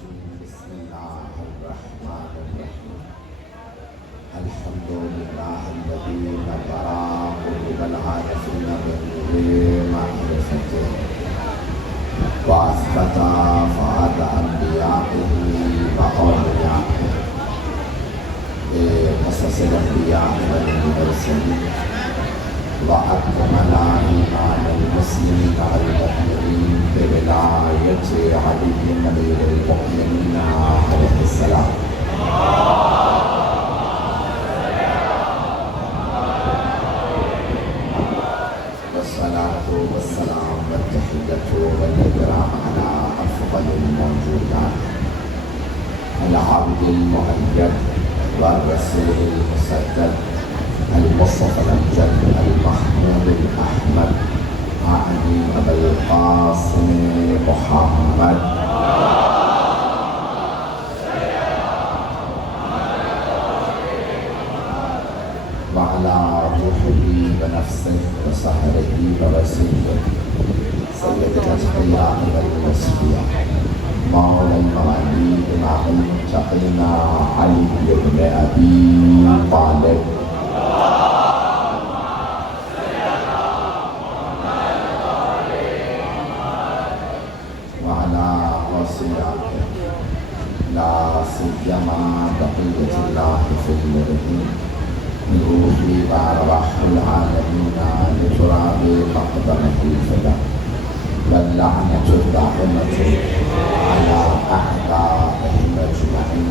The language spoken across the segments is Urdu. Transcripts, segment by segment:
الرجيم بسم الله الرحمن الرحيم الحمد لله الذي نظر قلوب العارفين بنور معرفته وأثبت فؤاد أنبيائه وأوليائه بقصص الأنبياء والمرسلين وأكمل إيمان المسلمين المؤمنين بولاية علي أمير المؤمنين عليه السلام والصلاة والسلام والتحية والإكرام على أفضل الموجودات العبد المؤيد والرسول المسدد المصطفى الأمجد المحمود الأحمد أعني أبا القاسم محمد وعلى روحه ونفسه وسهره ورسوله سيد الأتقياء والأصفياء مولى المواليد إمام المتقين علي بن أبي طالب وعلى وصياته لا سيما بقية الله في الأرض بروحي وأرواح العالمين لتراب مقدمه الفدا واللعنة الدائمة على أعدائهم أجمعين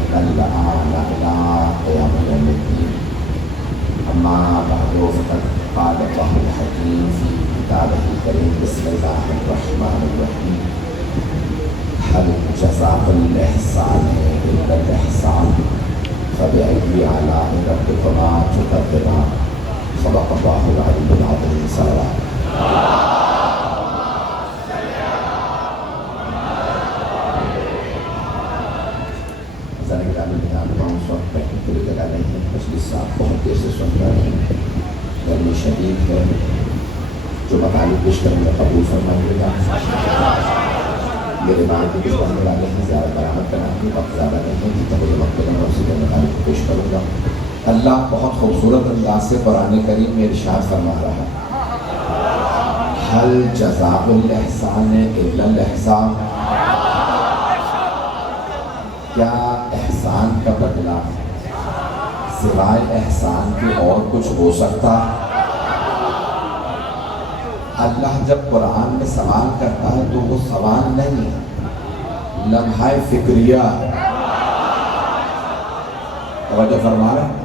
من الآن إلى قيام يوم الدين أما بعد فقد قال الله الحكيم في كتابه الكريم بسم الله الرحمن الرحيم هل جزاء الإحسان إلا الإحسان فبأي آلاء ربكما تكذبان صدق الله العلي العظيم سارا بہت دیر سے سن رہے ہیں گرمی شدید ہے جو مطالب پیش کریں گے قبول فرمائیے گا میرے بعد بھی کچھ پڑھنے والے ہیں زیادہ برآمد کرنا ہے وقت زیادہ نہیں ہے جتنا مجھے وقت میں اسی کے مطالب کو پیش کروں گا اللہ بہت خوبصورت انداز سے قرآن کریم میں ارشاد فرما رہا ہے حل جزاء الاحسان الا الاحسان کیا احسان کا بدلہ سوائے احسان کے اور کچھ ہو سکتا؟ اللہ جب قرآن میں سوال کرتا ہے تو وہ سوال نہیں لمحہ فکریہ توجہ فرما رہے ہیں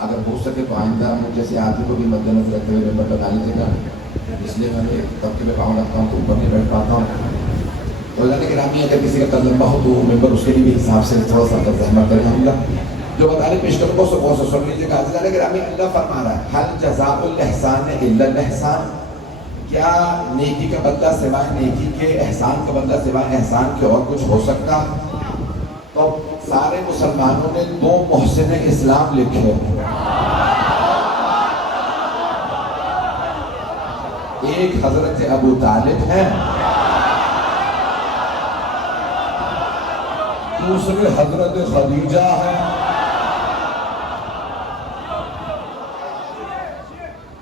اگر ہو سکے تو آئندہ مجھ جیسے آدمی کو بھی مد نظر رکھتے ہوئے نمبر بتا لیجیے گا اس لیے میں ایک طبقے میں پاؤں رکھتا ہوں تو اوپر نہیں بیٹھ پاتا ہوں تو اللہ نے گرامی اگر کسی کا قد لمبا ہو تو ممبر اس کے لیے بھی حساب سے تھوڑا سا زحمت کریں ہم گا جو مطالب پیش کروں گا اس کو غور سے سن لیجیے گا اللہ نے گرامی اللہ فرما رہا ہے حل جزاء الاحسان الا الاحسان کیا نیکی کا بدلہ سوائے نیکی کے احسان کا بدلہ سوائے احسان کے اور کچھ ہو سکتا؟ تو سارے مسلمانوں نے دو محسن اسلام لکھے ایک حضرت ابو طالب ہے دوسرے حضرت خدیجہ ہے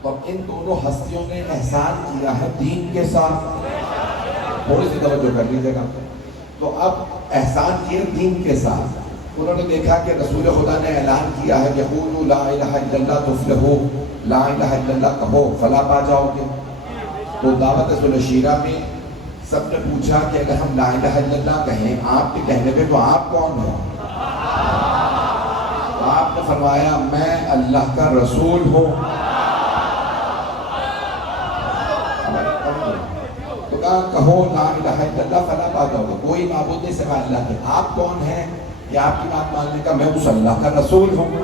اور ان دونوں ہستیوں نے احسان کیا ہے دین کے ساتھ تھوڑی سی توجہ کر لیجیے گا تو اب احسان کیا دین کے ساتھ انہوں نے دیکھا کہ رسول خدا نے اعلان کیا ہے یقولوا لا الہ الا اللہ تفلحوا لا الہ الا اللہ کہو فلاح پا جاؤ گے تو دعوت ذوالشیرہ میں سب نے پوچھا کہ اگر ہم لا الہ الا اللہ کہیں آپ کے کہنے پہ تو آپ کون ہیں؟ تو آپ نے فرمایا میں اللہ کا رسول ہوں تو کہا کہو لا الہ الا اللہ فلا پا جاؤ گے کوئی معبود نہیں سوائے اللہ کے آپ کون ہیں کہ آپ کی بات ماننے کا میں اس اللہ کا رسول ہوں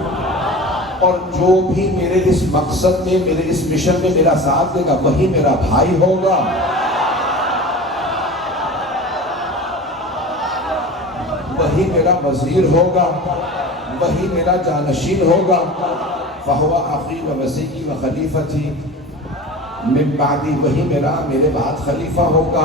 اور جو بھی میرے اس مقصد میں میرے اس مشن میں میرا ساتھ دے گا وہی میرا بھائی ہوگا وہی میرا وزیر ہوگا وہی میرا جانشین ہوگا فہو اخی و وصی و خلیفتی من بعدی وہی میرے بعد خلیفہ ہوگا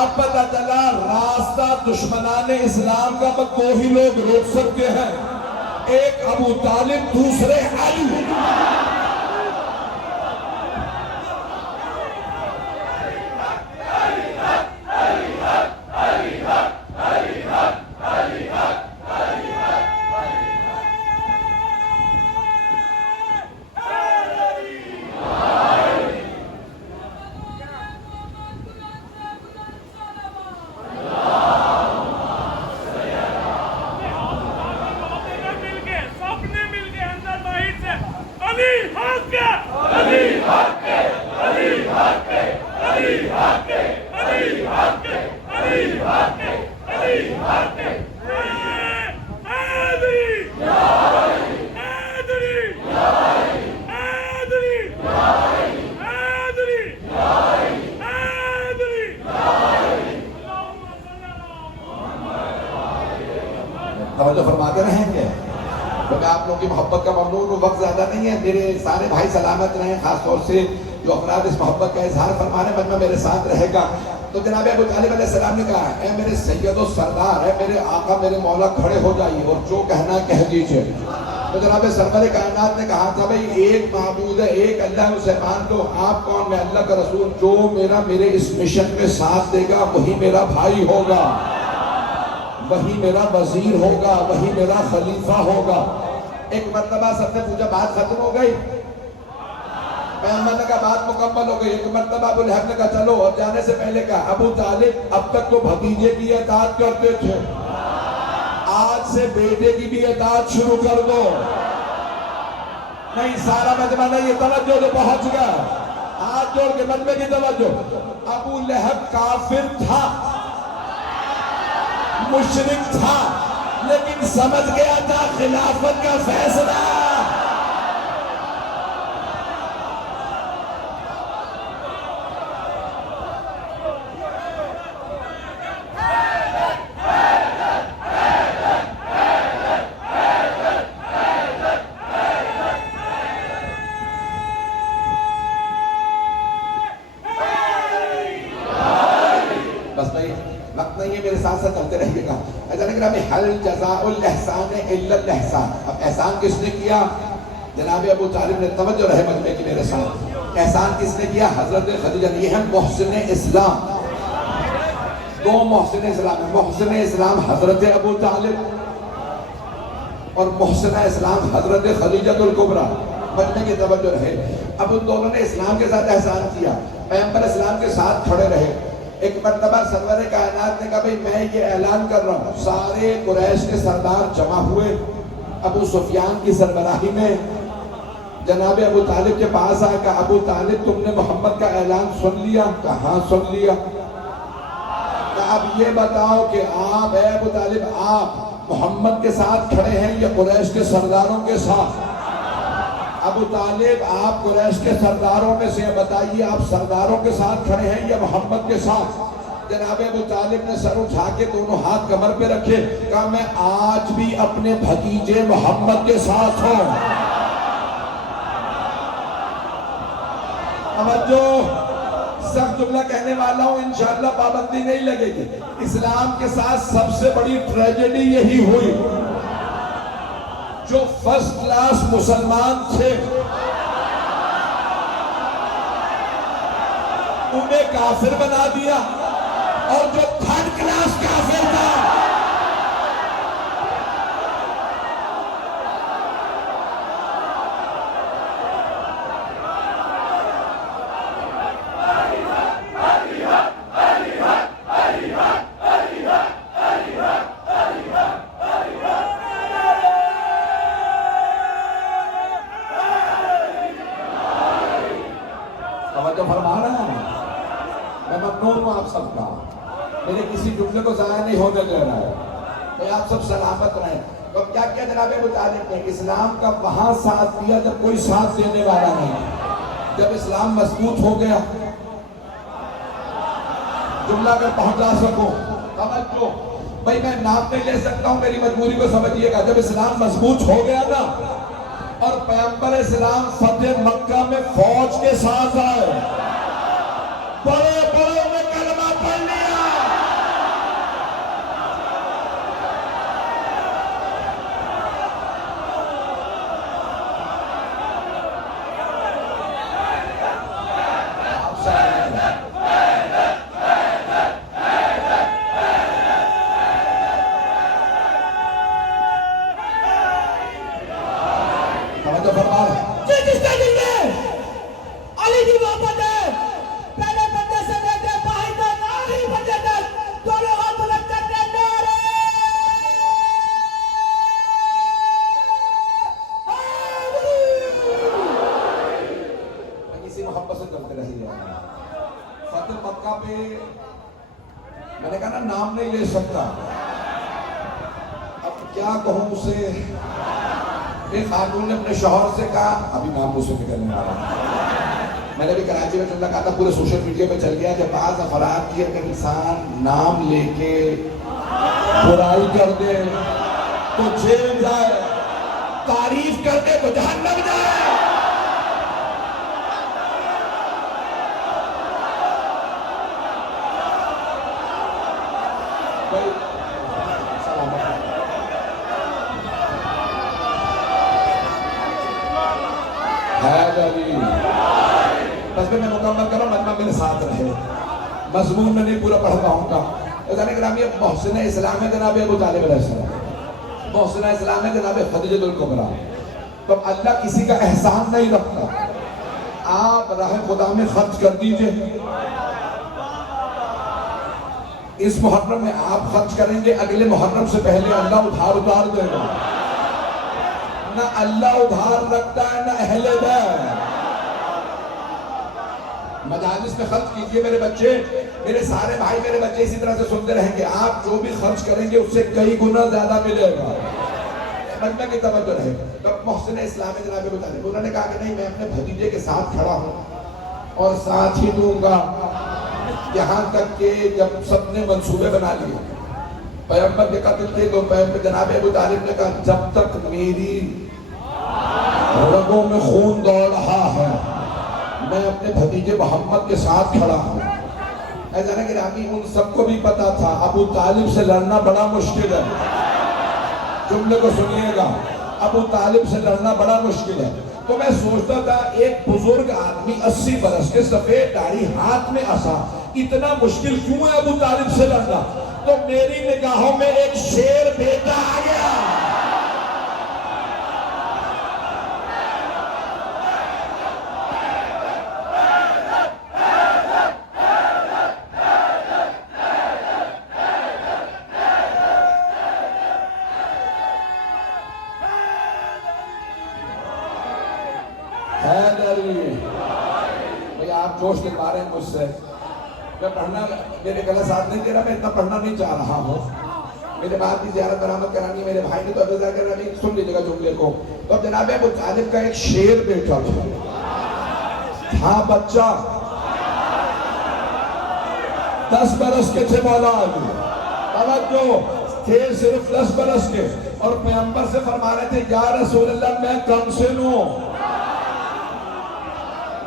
اب پتہ چلا راستہ دشمنان اسلام کا دو ہی لوگ روک سکتے ہیں، ایک ابو طالب، دوسرے علی۔ توجہ فرماتے رہیں گے کیونکہ آپ لوگوں کی محبت کا ممنون وقت زیادہ نہیں ہے، میرے سارے بھائی سلامت رہیں، خاص طور سے جو افراد اس محبت کا اظہار فرمانے مجمع میرے ساتھ رہے گا۔ تو جناب ابو طالب علیہ السلام نے کہا اے میرے سید و سردار، اے میرے آقا میرے مولا کھڑے ہو جائیے اور جو کہنا کہہ دیجئے۔ تو جناب سرور کائنات نے کہا تھا بھئی ایک معبود ہے، ایک اللہ، اسے مان لو۔ آپ کون؟ میں اللہ کا رسول، جو میرے اس مشن میں ساتھ دے گا وہی میرا بھائی ہوگا، وہی میرا وزیر ہوگا، وہی میرا خلیفہ ہوگا۔ ایک مرتبہ سب نے پوچھا بات ختم ہو گئی؟ پیغمبر نے کہا بات مکمل ہو گئی۔ ایک مرتبہ ابو لہب نے کہا چلو، اور جانے سے پہلے کہا ابو طالب اب تک تو بھتیجے کی اطاعت کرتے تھے، آج سے بیٹے کی بھی اطاعت شروع کر دو۔ نہیں سارا مجمع نہیں، یہ توجہ تو پہنچ گیا، ہاتھ جوڑ کے مجمع کی توجہ۔ ابو لہب کافر تھا، مشرک تھا، لیکن سمجھ گیا تھا خلافت کا فیصلہ بس بھائی وقت نہیں ہے، میرے ساتھ ساتھ چلتے رہیے گا۔ حل جزاء الاحسان الا الاحسان۔ اب احسان کس نے کیا؟ جناب ابو طالب نے، توجہ رہے مجمع کی میرے ساتھ۔ احسان کس نے کیا؟ حضرت خدیجہ نے۔ یہ ہے محسن اسلام، دو محسن اسلام ہیں، محسن اسلام حضرت ابو طالب اور محسن اسلام حضرت خدیجہ الکبریٰ۔ مجمع کی توجہ رہے، اب ان دونوں نے اسلام کے ساتھ احسان کیا، پیغمبر اسلام کے ساتھ کھڑے رہے۔ ایک مرتبہ سرور کائنات نے کہا بھئی میں یہ اعلان کر رہا ہوں، سارے قریش کے سردار جمع ہوئے ابو سفیان کی سربراہی میں۔ جناب ابو طالب کے پاس آئے، کہا ابو طالب تم نے محمد کا اعلان سن لیا؟ کہا ہاں سن لیا۔ کہا اب یہ بتاؤ کہ آپ اے ابو طالب آپ محمد کے ساتھ کھڑے ہیں یا قریش کے سرداروں کے ساتھ؟ ابو طالب آپ قریش کے سرداروں میں سے بتائیے، آپ سرداروں کے ساتھ کھڑے ہیں یا محمد کے ساتھ؟ جناب ابو طالب نے سر اٹھا کے دونوں ہاتھ کمر پہ رکھے، کہا میں آج بھی اپنے بھتیجے محمد کے ساتھ ہوں۔ توجہ، سب جملہ کہنے والا ہوں، انشاءاللہ پابندی نہیں لگے گی۔ اسلام کے ساتھ سب سے بڑی ٹریجڈی یہی ہوئی، جو فرسٹ کلاس مسلمان تھے انہیں کافر بنا دیا، اور جو تھرڈ کلاس کافر تھا فرما رہا ہے۔ میں ممنون ہوں آپ سب کا، میرے کسی جملے کو ضائع نہیں ہونے دے رہا ہے، میں آپ سب سلامت رہیں۔ تو کیا کیا جناب ابو طالب نے؟ اسلام کا وہاں ساتھ دیا جب کوئی ساتھ دینے والا نہیں، جب اسلام مضبوط ہو گیا۔ جملہ میں پہنچا سکوں، توجہ بھائی میں نام نہیں لے سکتا ہوں، میری مجبوری کو سمجھیے گا۔ جب اسلام مضبوط ہو گیا نا، اور پیغمبر اسلام فتح مکہ میں فوج کے ساتھ آئے، بڑے بڑوں نے کلمہ پڑھ لیا، فرما رہے ہیں جس کے دل میں علی کی محبت ہے، پہلے بندے سے لے کے بھائی تک آخری بندے تک دونوں ہاتھ بلند کرنے نعرے کسی محبت سے کرتے رہیے. فتح مکہ پہ میں نے کہا نا نام نہیں لے سکتا، اب کیا کہوں اسے. ایک خاتون نے اپنے شوہر سے کہا، ابھی نام مجھ سے نکلنے والا، میں نے بھی کراچی میں جملہ کہا تھا، پورے سوشل میڈیا پہ چل گیا کہ بعض افراد کی اگر انسان نام لے کے برائی کر دے تو جیل جائے، تعریف کر دے تو جہنم جائے. بس میں مکمل کروں، مجمع میرے ساتھ رہے، مضمون میں نہیں پورا پڑھ پاؤں گا. عزیزان گرامی، محسن اسلام ہے جناب ابو طالب علیہ السلام، محسن اسلام ہے جناب خدیجہ الکبریٰ. تو اللہ کسی کا احسان نہیں رکھتا. آپ راہ خدا میں خرچ کر دیجئے، اس محرم میں آپ خرچ کریں گے، اگلے محرم سے پہلے اللہ ادھار اتار دے گا. نہ اللہ ادھار رکھتا ہے نہ اہل بیت. مجالس میں خرچ کیجئے میرے بچے، میرے سارے بھائی میرے بچے اسی طرح سے سنتے رہیں گے. آپ جو بھی خرچ کریں گے اس سے کئی گنا زیادہ ملے گا. مجمع کی توجہ رہے. محسن اسلام جناب ابو طالب، انہوں نے کہا کہ نہیں، میں اپنے بھتیجے کے ساتھ کھڑا ہوں اور ساتھ ہی دوں گا، یہاں تک کہ جب سب نے منصوبے بنا لیے پیغمبر کے قتل تھے تو جناب ابو طالب نے کہا جب تک میری رگوں میں خون دوڑ رہا ہے میں اپنے بھتیجے محمد کے ساتھ کھڑا ہوں. ایسا نا کہ رامی ان سب کو بھی پتا تھا ابو طالب سے لڑنا بڑا مشکل ہے. جملے کو سنیے گا، ابو طالب سے لڑنا بڑا مشکل ہے. تو میں سوچتا تھا ایک بزرگ آدمی 80 برس کے، سفید داڑھی، ہاتھ میں عصا، اتنا مشکل کیوں ہے ابو طالب سے لڑنا؟ تو میری نگاہوں میں ایک شیر بیٹا آ گیا. آپ جوش دلوا رہے ہیں مجھ سے، میں پڑھنا میرے گلے ساتھ نہیں دے رہا، میں اتنا پڑھنا نہیں چاہ رہا ہوں. میرے بعد کی زیارت برآمد کرانی ہے، میرے بھائی نے تو ابھی کر رہا ہے، سن لیجیے گا جملے کو. تو اب جناب ابو طالب کا ایک شیر بیٹا تھا بچہ، 10 برس کے تھے مولا علی، توجہ تھے صرف 10 برس کے، اور پیغمبر سے فرما رہے تھے یا رسول اللہ میں کم سن ہوں،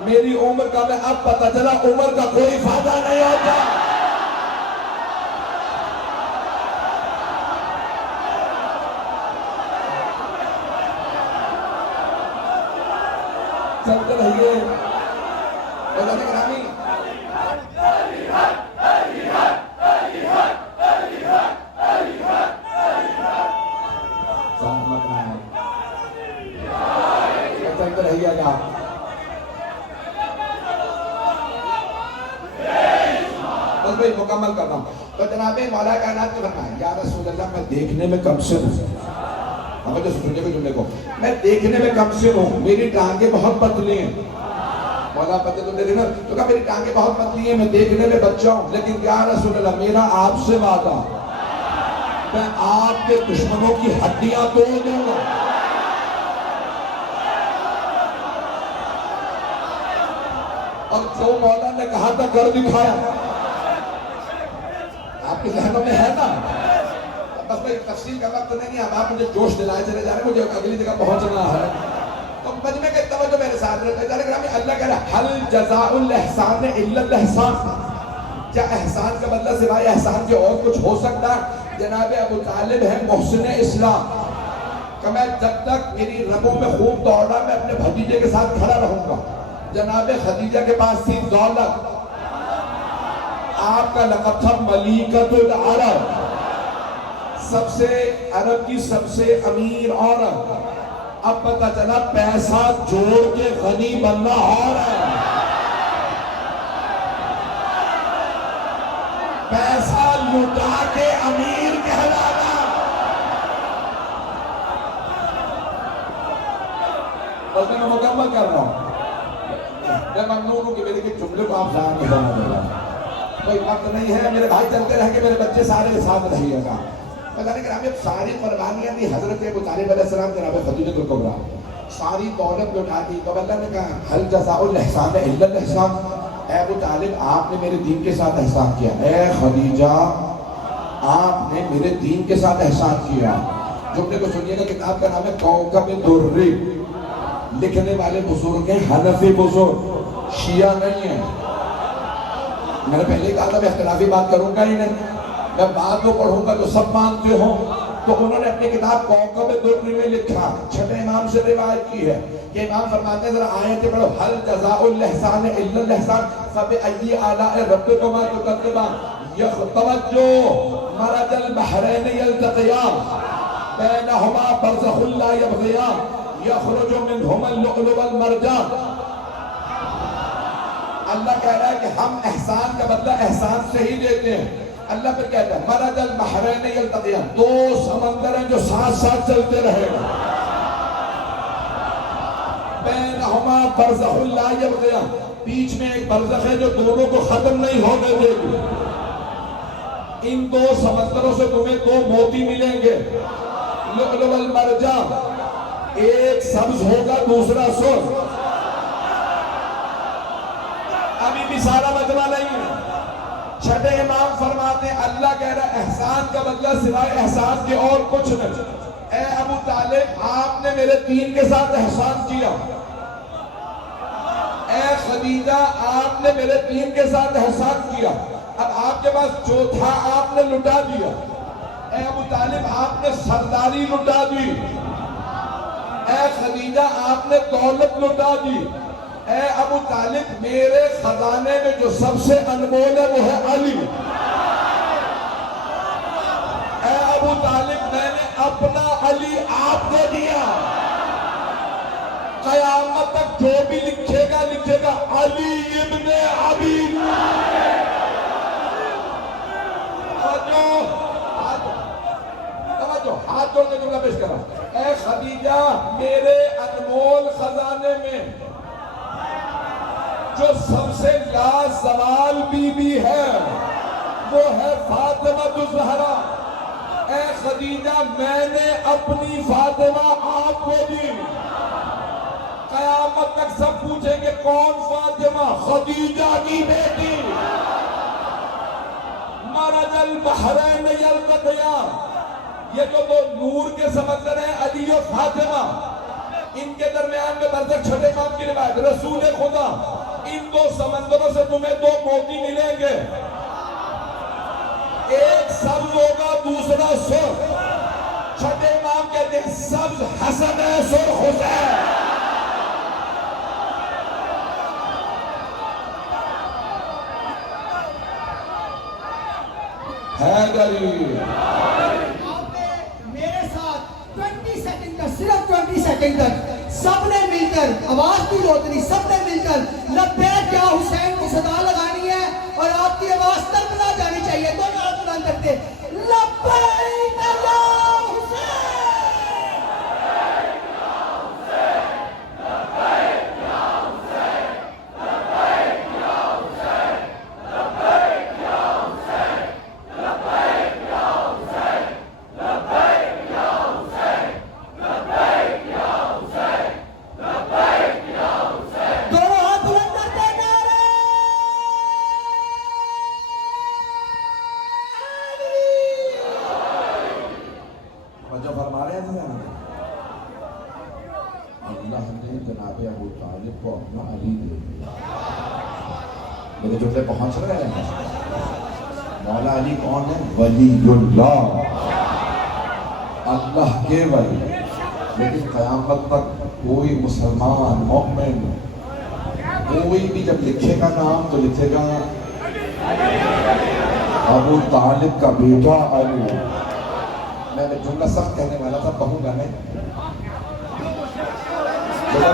میری عمر کا میں اب پتہ چلا عمر کا کوئی فائدہ نہیں ہوتا. چلتے رہیے. چلتے رہیے گا. بھائی مکمل کرنا ہوں. تو جناب مولا کائنات نے فرمایا یا رسول اللہ میں دیکھنے میں کم سن ہوں، ہمیں جو سننے کے جملے کو، میں دیکھنے میں کم سن ہوں، میری ٹانگیں بہت پتلی ہیں. مولا پتہ تو دیکھنا، تو کہا میری ٹانگیں بہت پتلی ہیں، میں دیکھنے میں بچہ ہوں، لیکن یا رسول اللہ میرا آپ سے وعدہ، میں آپ کے دشمنوں کی ہڈیاں توڑ دوں گا. اور جو مولا نے کہا تھا کر دکھایا. آپ کے ذہنوں میں ہے نا؟ بس میں تفصیل کا وقت نہیں، اب آپ مجھے جوش دلائے چلے جا رہے ہیں، مجھے اگلی جگہ پہنچنا ہے. تو مجمع کے توجہ میرے ساتھ رہتا ہے. اللہ کہہ رہا ہے حل جزاء الاحسان الا الاحسان، کیا احسان کا بدلہ سوائے احسان کے اور کچھ ہو سکتا ہے؟ جناب ابو طالب ہے محسن اسلام کہ میں جب تک میری رگوں میں خون دوڑا میں اپنے بھتیجے کے ساتھ کھڑا رہوں گا. جناب خدیجہ کے پاس تھی دولت، آپ کا لقب تھا ملیکۃ العرب، سب سے عرب کی سب سے امیر عورت. اب پتہ چلا پیسہ جوڑ کے غنی بننا اور ہے، پیسہ لٹا کے امیر کہلانا۔ بس میں مکمل کر رہا ہوں، میں ممنون ہوں کہ میرے کے جملے کو آپ ضائع نہیں ہونے دے رہا۔ کوئی وقت نہیں ہے میرے بھائی، چلتے رہ کے میرے بچے سارے ساتھ رہیے گا۔ پتہ نہیں کہ ہمیں ساری قربانیاں دی حضرت ابو طالب علیہ السلام جناب خدیجہ الکبریٰ، ساری دولت لٹا دی، تو اللہ نے کہا حل جزاء الاحسان الا الاحسان، اے ابو طالب آپ نے میرے دین کے ساتھ احسان کیا، اے خدیجہ آپ نے میرے دین کے ساتھ احسان کیا۔ جملے کو سنیے گا، کتاب کا نام ہے کوکب الدری، لکھنے والے بزرگ ہیں حنفی بزرگ، شیعہ نہیں ہیں۔ میں نے پہلے کہا تھا میں اختلافی بات کروں گا ہی نہیں، میں بات کو پڑھوں گا جو سب مانتے ہوں۔ تو انہوں نے اپنی کتاب کوکب الدری میں لکھا، چھٹے امام سے روایت کی ہے کہ امام فرماتے ہیں ذرا آیتیں پڑھو، حل جزاء الاحسان الا الاحسان فبأي آلاء ربكما تكذبان، توجہ مرج البحرین یلتقیان بینہما برزخ لا یبغیان یخرج منہما اللؤلؤ والمرجان۔ اللہ کہہ رہا ہے کہ ہم احسان کا بدلہ احسان سے ہی دیتے ہیں۔ اللہ پھر کہتا ہے مرج البحرین یلتقیان، دو سمندر ہیں جو ساتھ ساتھ چلتے رہے گا، بینہما برزخ لا یبغیان، بیچ میں ایک برزخ ہے جو دونوں کو ختم نہیں ہونے دے گی۔ ان دو سمندروں سے تمہیں دو موتی ملیں گے، لؤلؤ والمرجان، ایک سبز ہوگا دوسرا سرخ۔ ابھی بھی سارا مجمع نہیں ہے، چھٹے امام فرماتے ہیں اللہ کہہ رہا ہے احسان کا بدلہ سوائے احسان کے اور کچھ نہیں۔ اے ابو طالب آپ نے میرے دین کے ساتھ احسان کیا، اے خدیجہ آپ نے میرے دین کے ساتھ احسان کیا، اب آپ کے پاس جو تھا آپ نے لٹا دیا۔ اے ابو طالب آپ نے سرداری لٹا دی، اے خدیجہ آپ نے دولت لٹا دی۔ اے ابو طالب میرے خزانے میں جو سب سے انمول ہے وہ ہے علی۔ اے ابو طالب میں نے اپنا علی آپ کو دیا، قیامت تک جو بھی لکھے گا علی ابن ابی توجہ ہاتھ جوڑ کے جملہ پیش کرا، اے خدیجہ میرے انمول خزانے میں جو سب سے لازوال بی بی ہے وہ ہے فاطمہ الزہرا۔ اے خدیجہ میں نے اپنی فاطمہ آپ کو دی، قیامت تک سب پوچھیں گے کون فاطمہ؟ خدیجہ کی بیٹی۔ مرج البحرین یلتقیان، یہ جو دو نور کے سمندر ہیں علی و فاطمہ، ان کے درمیان میں برزخ چھٹے امام کی روایت، رسول خدا ان دو سمندروں سے تمہیں دو موتی ملیں گے، ایک سبز ہوگا دوسرا سرخ۔ چھٹے امام کہتے ہیں سبز حسن ہے سرخ حسین۔ حیدری آپ نے میرے ساتھ 20 سیکنڈ تک، صرف 20 سیکنڈ تک سب نے مل کر آواز بھی روتنی، سب نے مل کر لبیک یا حسین کی صدا لگانی ہے اور آپ کی آواز تربلا جانی چاہیے۔ دونوں ہاتھ بلند کرتے لبیک یا جو فرما رہے ہیں اللہ نے جناب ابو طالب کو اپنا علی دے دیا۔ میرے جملے پہنچ رہے ہیں؟ مولا علی کون ہے؟ ولی اللہ، اللہ کے ولی۔ لیکن قیامت تک کوئی مسلمان مومن کوئی بھی جب لکھے گا نام تو لکھے گا ابو طالب کا بیٹا علی۔ میں جملہ سخت کہنے والا تھا، کہوں گا نہیں۔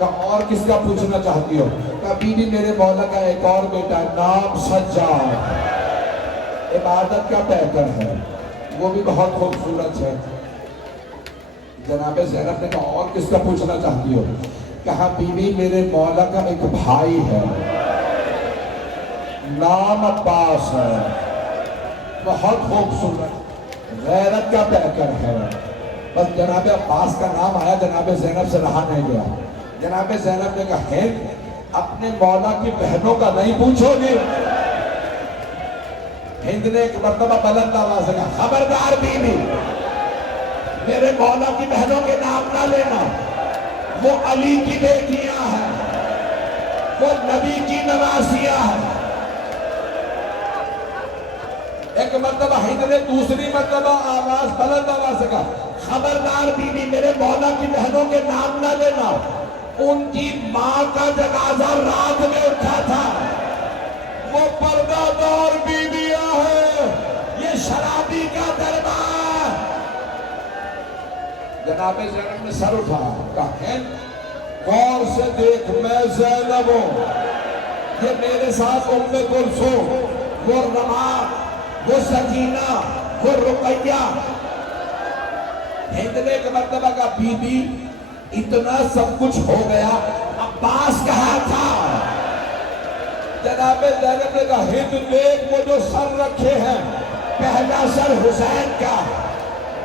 کہا اور کس کا پوچھنا چاہتی ہو؟ کہا بیوی میرے مولا کا ایک اور بیٹا ہے، نام سجاد، عبادت کا پیکر ہے، وہ بھی بہت خوبصورت ہے۔ جناب زینب نے کہا اور کس کا پوچھنا چاہتی ہو؟ کہا بیوی میرے مولا کا ایک بھائی ہے، نام عباس ہے، بہت خوبصورت، غیرت کا پیکر ہے۔ بس جناب عباس کا نام آیا، جناب زینب سے رہا نہیں گیا۔ جناب زینب نے کہا ہند اپنے مولا کی بہنوں کا نہیں پوچھو گے؟ ہند نے ایک مرتبہ بلند آواز سے کہا خبردار بیوی، میرے مولا کی بہنوں کے نام نہ لینا، وہ علی کی بیٹیاں ہیں، وہ نبی کی نواسیاں ہیں۔ ایک مرتبہ ہند نے دوسری مرتبہ آواز بلند آواز سے کہا خبردار بیوی، میرے مولا کی بہنوں کے نام نہ لینا، ان کی ماں کا جنازہ رات میں اٹھا تھا، وہ پردہ دار بیویاں ہیں، یہ شرابی کا دربار۔ جناب زینب نے سر اٹھایا، کہا ہند غور سے دیکھ، میں زینب ہوں، یہ میرے ساتھ ام کلثوم، وہ رماد، وہ سکینہ، وہ رقیہ۔ ہند نے ایک مرتبہ کہا بی بی اتنا سب کچھ ہو گیا، عباس کہاں تھا؟ جناب زینب نے کہا ہند دیکھ وہ جو سر رکھے ہیں، پہلا سر حسین کا،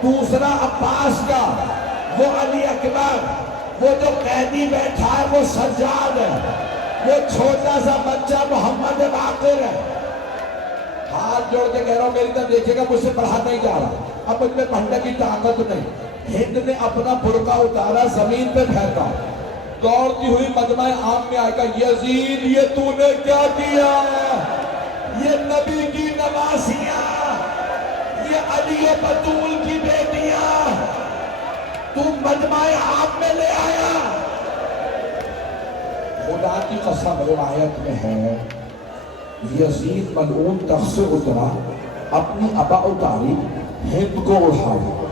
دوسرا عباس کا، وہ علی اکبر، وہ جو قیدی بیٹھا ہے وہ سجاد ہے، وہ چھوٹا سا بچہ محمد باقر ہے۔ ہاتھ جوڑ کے کہہ رہا ہوں میری طرف دیکھے گا، مجھ سے پڑھا نہیں جا رہا، اب مجھ میں پڑھنے کی طاقت نہیں۔ ہند نے اپنا برقع اتارا، زمین پہ پھینکا، دوڑتی ہوئی مجمع عام میں آئے گا یزید یہ تو نے کیا کیا؟ یہ نبی کی نواسیاں، یہ علی بطول کی بیٹیاں تو مجمع عام میں لے آیا۔ خدا کی قسم روایت میں ہے یزید ملعون تخت سے اترا، اپنی ابا اتاری، ہند کو اٹھایا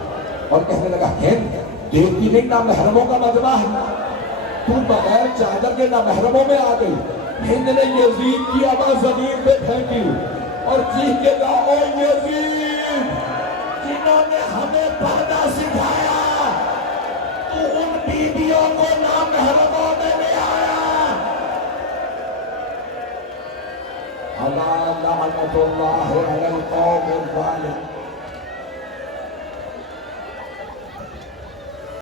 اور کہنے لگا ہند دیکھتی نہیں نامحرموں کا مجمع ہے، تو بغیر چادر کے نامحرموں میں آ گئی۔ ہند نے یزید کی ابا زمین پہ پھینکی اور چیخ کے کہا او یزید، جنہوں نے ہمیں پردہ سکھایا تو ان بیویوں کو نامحرموں میں لے آیا۔ الا لعنت اللہ علی القوم الظالمین۔